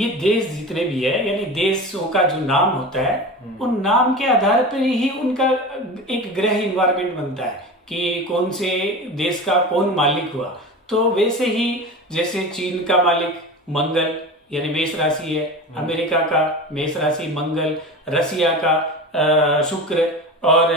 ये देश जितने भी है, यानी देशों का जो नाम होता है उन नाम के आधार पर ही उनका एक ग्रह इन्वायरमेंट बनता है कि कौन से देश का कौन मालिक हुआ। तो वैसे ही जैसे चीन का मालिक मंगल यानी मेष राशि है, अमेरिका का मेष राशि मंगल, रसिया का शुक्र, और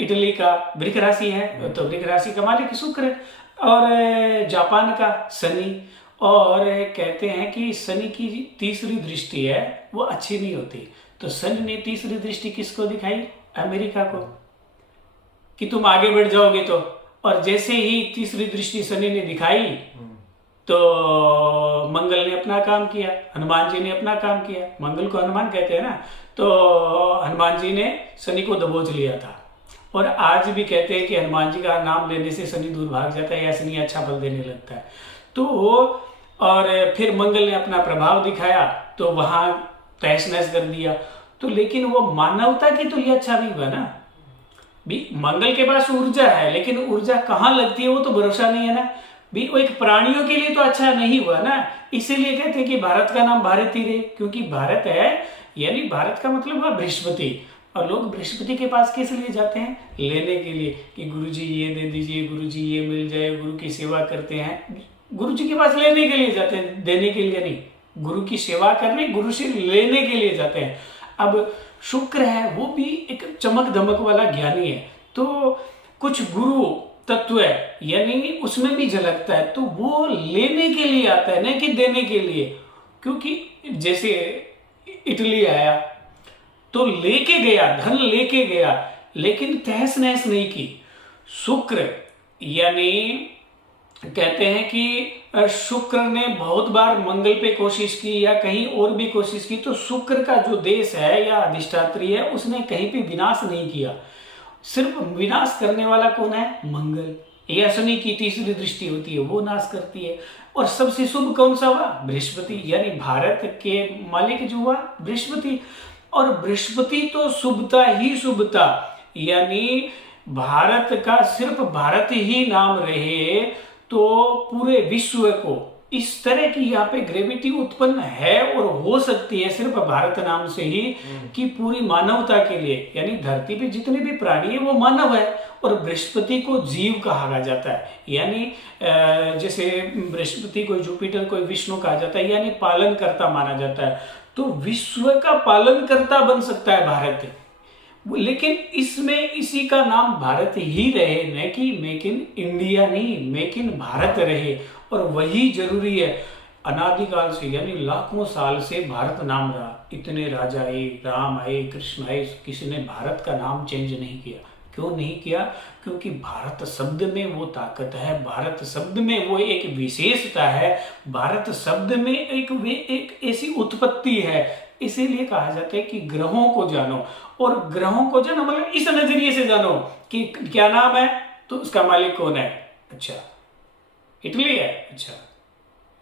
इटली का वृक राशि है तो वृक राशि का मालिक शुक्र, और जापान का शनि। और कहते हैं कि शनि की तीसरी दृष्टि है वो अच्छी नहीं होती, तो शनि ने तीसरी दृष्टि किसको दिखाई? अमेरिका को, कि तुम आगे बढ़ जाओगे तो। और जैसे ही तीसरी दृष्टि शनि ने दिखाई तो मंगल ने अपना काम किया, हनुमान जी ने अपना काम किया। मंगल को हनुमान कहते हैं ना, तो हनुमान जी ने शनि को दबोच लिया था। और आज भी कहते हैं कि हनुमान जी का नाम लेने से शनि दूर भाग जाता है या शनि अच्छा फल देने लगता है। तो और फिर मंगल ने अपना प्रभाव दिखाया तो वहां तहस नहस कर दिया। तो लेकिन वो मानवता के तो लिए अच्छा नहीं हुआ ना। भी मंगल के पास ऊर्जा है, लेकिन ऊर्जा कहाँ लगती है वो तो भरोसा नहीं है ना। भी वो एक प्राणियों के लिए तो अच्छा नहीं हुआ ना। इसीलिए कहते हैं कि भारत का नाम भारत ही रहे, क्योंकि भारत है, यानी भारत का मतलब हुआ बृहस्पति। और लोग बृहस्पति के पास किस लिए जाते हैं? लेने के लिए, कि गुरुजी ये दे दीजिए, गुरुजी ये मिल जाए, गुरु की सेवा करते हैं। गुरु जी के पास लेने के लिए जाते हैं, देने के लिए नहीं। गुरु की सेवा करने, गुरु से लेने के लिए जाते हैं। अब शुक्र है वो भी एक चमक धमक वाला ज्ञानी है, तो कुछ गुरु तत्व है यानी उसमें भी झलकता है, तो वो लेने के लिए आता है न कि देने के लिए। क्योंकि जैसे इटली आया तो लेके गया, धन लेके गया, लेकिन तहस नहस नहीं की। शुक्र यानी कहते हैं कि शुक्र ने बहुत बार मंगल पे कोशिश की या कहीं और भी कोशिश की, तो शुक्र का जो देश है या अधिष्ठात्री है उसने कहीं पे विनाश नहीं किया। सिर्फ विनाश करने वाला कौन है? मंगल। या शनि की तीसरी दृष्टि होती है वो नाश करती है। और सबसे शुभ कौन सा हुआ? बृहस्पति, यानी भारत के मालिक जो हुआ बृहस्पति। और बृहस्पति तो शुभता ही शुभता, यानी भारत का सिर्फ भारत ही नाम रहे तो पूरे विश्व को इस तरह की यहाँ पे ग्रेविटी उत्पन्न है और हो सकती है सिर्फ भारत नाम से ही, कि पूरी मानवता के लिए, यानी धरती पे जितने भी प्राणी है वो मानव है। और बृहस्पति को जीव कहा जाता है, यानी जैसे बृहस्पति कोई जुपिटर कोई विष्णु कहा जाता है, यानी पालन करता माना जाता है। तो विश्व का पालन करता बन सकता है भारत, लेकिन इसमें इसी का नाम भारत ही रहे, न कि मेक इन इंडिया नहीं, मेक इन भारत रहे। और वही जरूरी है। अनादिकाल से यानी लाखों साल से भारत नाम रहा। इतने राजा आए, राम आए, कृष्ण आए, किसी ने भारत का नाम चेंज नहीं किया। क्यों नहीं किया? क्योंकि भारत शब्द में वो ताकत है, भारत शब्द में वो एक विशेषता है, भारत शब्द में एक ऐसी उत्पत्ति है। इसीलिए कहा जाता है कि ग्रहों को जानो, और ग्रहों को जानो मतलब इस नजरिए से जानो कि क्या नाम है तो उसका मालिक कौन है। अच्छा इटली है, अच्छा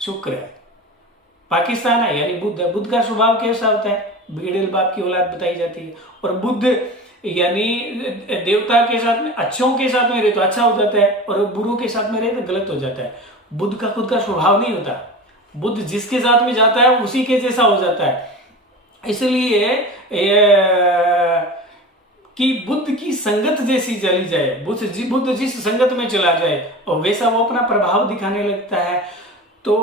शुक्र है। पाकिस्तान है यानी बुद्ध है। बुद्ध का स्वभाव कैसा होता है? बिगड़ेल बाप की औलाद बताई जाती है। और बुद्ध यानी देवता के साथ में, अच्छों के साथ में रहे तो अच्छा हो जाता है, और बुरों के साथ में रहे तो गलत हो जाता है। बुद्ध का खुद का स्वभाव नहीं होता। बुद्ध जिसके साथ में जाता है उसी के जैसा हो जाता है। इसलिए कि बुद्ध की संगत जैसी चली जाए, बुद्ध जिस संगत में चला जाए और वैसा वो अपना प्रभाव दिखाने लगता है। तो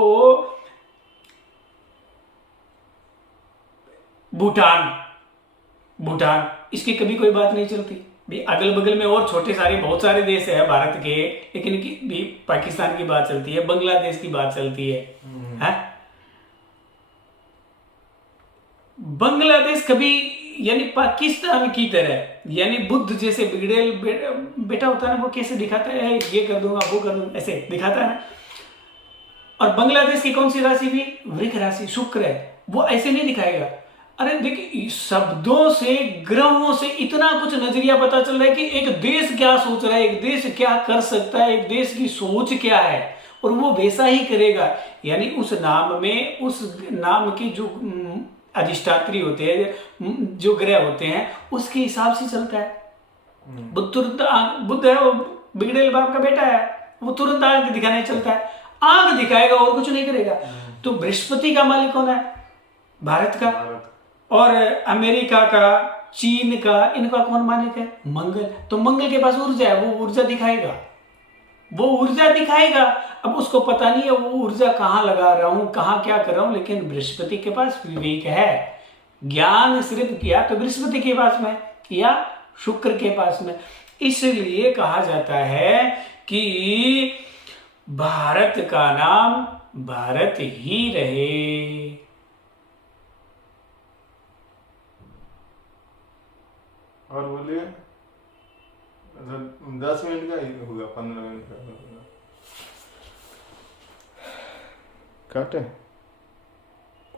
भूटान इसकी कभी कोई बात नहीं चलती भी। अगल बगल में और छोटे सारे बहुत सारे देश है भारत के, लेकिन भी पाकिस्तान की बात चलती है, बांग्लादेश की बात चलती है। बांग्लादेश कभी यानी पाकिस्तान की तरह, यानी बुद्ध जैसे बिगड़ेल बेटा होता है ना, वो कैसे दिखाता है, ये कर दूंगा वो कर दूंगा, ऐसे दिखाता है ना। और बांग्लादेश की कौन सी राशि भी? वृक राशि, शुक्र है, वो ऐसे नहीं दिखाएगा। अरे देखिए शब्दों से, ग्रहों से इतना कुछ नजरिया पता चल रहा है कि एक देश क्या सोच रहा है, एक देश क्या कर सकता है, एक देश की सोच क्या है, और वो वैसा ही करेगा। यानी उस नाम में, उस नाम की जो अधिष्ठात्री होते हैं, जो ग्रह होते हैं, उसके हिसाब से चलता है। बुद्ध है, वो बिगड़ेल बाप का बेटा है, वो तुरंत आंख दिखाने चलता है, आंख दिखाएगा और कुछ नहीं करेगा। तो बृहस्पति का मालिक कौन है? भारत का। भारत। और अमेरिका का, चीन का, इनका कौन मालिक है? मंगल। तो मंगल के पास ऊर्जा है, वो ऊर्जा दिखाएगा, वो ऊर्जा दिखाएगा। अब उसको पता नहीं है वो ऊर्जा कहाँ लगा रहा हूं, कहाँ क्या कर रहा हूं, लेकिन बृहस्पति के पास विवेक है। ज्ञान सिर्फ किया तो बृहस्पति के पास में या शुक्र के पास में। इसलिए कहा जाता है कि भारत का नाम भारत ही रहे। और बोलिए, 10 मिनट का ही होगा, 15 मिनट का काटे।